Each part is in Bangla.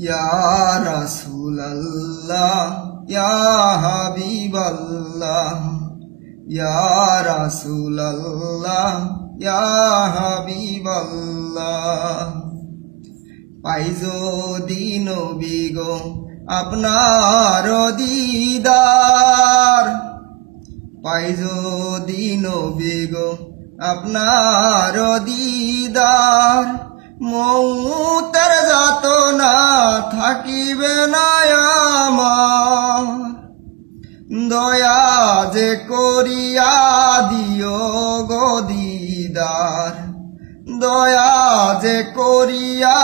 ইয়া রাসূলুল্লাহ ইয়া হাবিবাল্লাহ ইয়া রাসূলুল্লাহ ইয়া হাবিবাল্লাহ পাই যদি নবী গো আপনার দিদার পাই যদি নবী গো আপনার দিদার মৌতের যাতনা থাকিবে না আমার দয়া যে করিয়া দিও গো দিদার দয়া যে করিয়া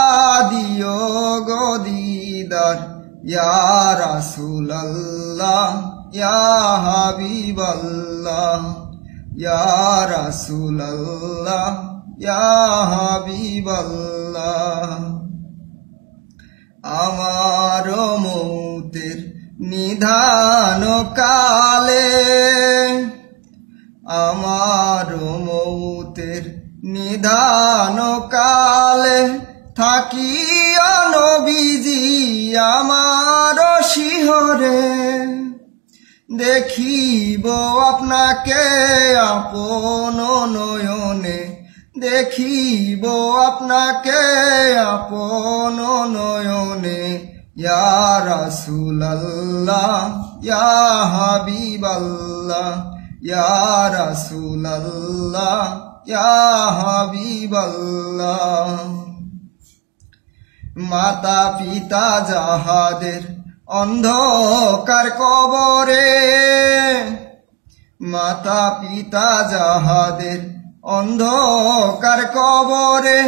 দিও গো দিদার ইয়া রাসূলুল্লাহ ইয়া হাবিবাল্লাহ ইয়া রাসূলুল্লাহ ইয়া হাবিবাল্লাহ আমার মৌতের নিধান কালে আমার মৌতের নিধান কালে থাকিয়া নবীজি আমার শিহরে দেখিব আপনাকে আপন নয়নে দেখিব আপনাকে আপন নয়নে ইয়া রাসূলুল্লাহ ইয়া হাবিবাল্লাহ ইয়া রাসূলুল্লাহ ইয়া হাবিবাল্লাহ মাতা পিতা যাহাদের অন্ধকার কবরে মাতা পিতা যাহাদের অন্ধকার কবরে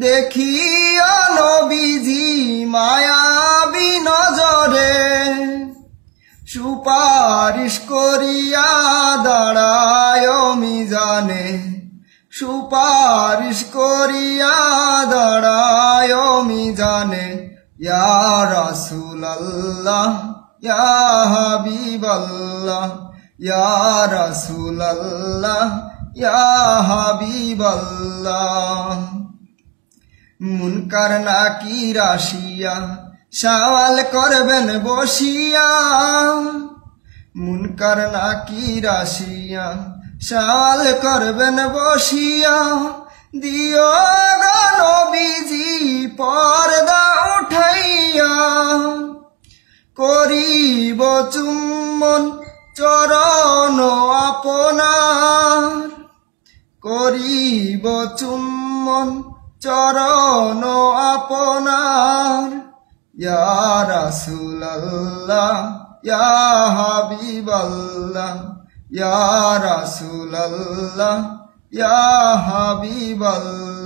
দেখিয়া নবীজি মায়াবী নজরে সুপারিশ করিয়া দাঁড়ায় মিজানে সুপারিশ করিয়া দাঁড়ায় মিজানে ইয়া রাসূলুল্লাহ ইয়া হাবিবাল্লাহ ইয়া রাসূলুল্লাহ ইয়া হাবিবাল্লাহ মুনকার নাকির আসিয়া সওয়াল করবেন বসিয়া মুনকার নাকির আসিয়া সওয়াল করবেন বসিয়া দিও গো নবীজি পর্দা উঠাইয়া করিব চুম্বন চরণ আপনার করিব চুম্বন চরণ আপনার ইয়া রাসূলুল্লাহ ইয়া হাবিবাল্লাহ ইয়া রাসূলুল্লাহ ইয়া হাবিবাল্লাহ